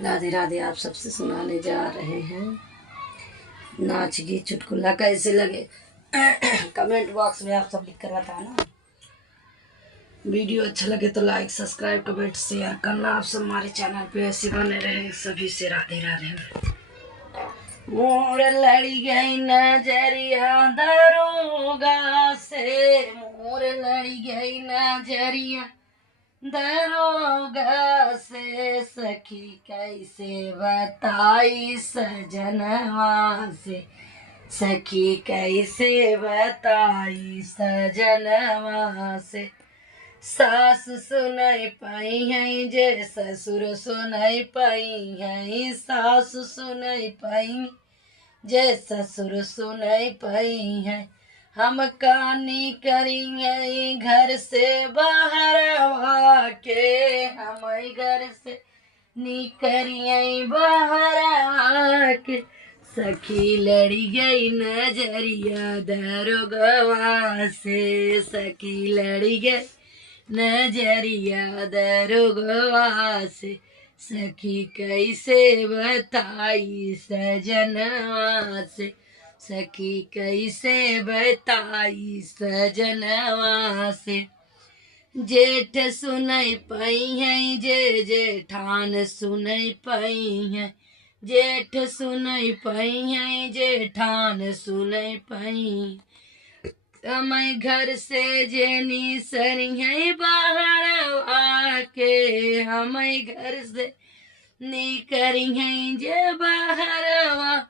राधे राधे। आप सबसे सुनाने जा रहे हैं नाच गीत चुटकुला कैसे लगे कमेंट बॉक्स में आप सब लिख कर बताना। वीडियो अच्छा लगे तो लाइक सब्सक्राइब कमेंट शेयर करना। आप सब हमारे चैनल पे ऐसे बने रहे। सभी से राधे राधे। मोर लड़ी गई नजरिया दरोगा से, मोर लड़ी गई नजरिया दरोगा से, सखी कैसे बताई सजनवा से, सखी कैसे बताई सजनवा से। सास सुनाई पाई है जे ससुर सुनाई पाई है, सास सुनाई पाई जे ससुर सुनाई पाई है। हम कहानी करेंगे घर से बाहर के, हम घर से निकलिए बाहर के, सखी लड़ी गई नजरिया दरोगवा से, सखी लड़ी गई नजरिया दरोगवा से, सखी कैसे बताई सजनवा से, सखी कैसे बताई सजनवा से। जेठ सुनई पाई है जे जेठान सुनई पाई है, जेठ सुनई पाई है जेठान सुनई पाई। मैं घर से जेनी सरी है बाहर आके, हम घर से निकरी है जे बाहर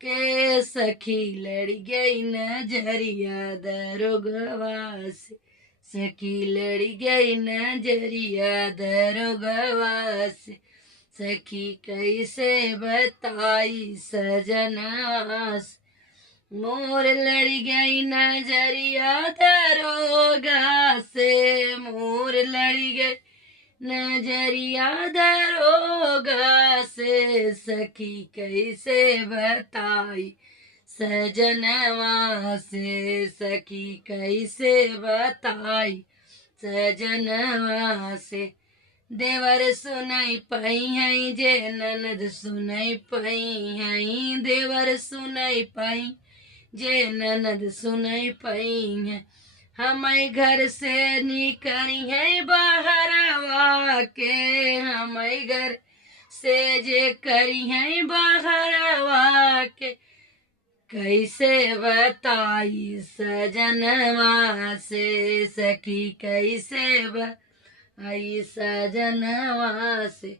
के, सखी लड़ गई नजरिया दरोगवा से, सखी लड़ गई नजरिया दरोगवा से, सखी कैसे बताई सजना से। मोर लड़ गई नजरिया दरोगा से, मोर लड़ गई नजरिया दरोगा से, सखी कैसे बताई सजनवा से, सखी कैसे बताई सजनवा से। देवर सुनाई पाई है जे ननद सुनाई पाई है, देवर सुनाई पाई जे ननद सुनाई पाई है। हम घर से निकली है बाहर के, हम घर से जे करी है बाहर के, कैसे बताई सजनवा से, सखी कैसे बताई सजनवा से।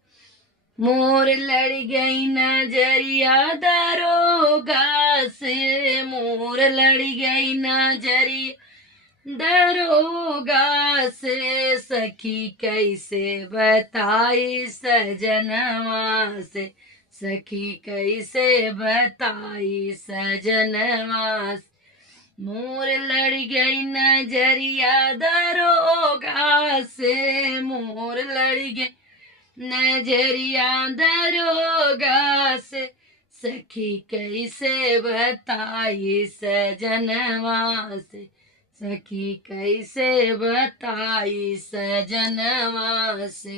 मोर लड़ गई नजरिया दरोगा से, मोर लड़ गई नजरिया दरोगा से, सखी कैसे बताई सजनवा से, सखी कैसे बताई सजनवा से। मोर लड़ गई नजरिया दरोगा से, मोर लड़ गई नजरिया दरोगा से, सखी कैसे बताई सजनवा से, सखी कैसे बताई सजनवा से।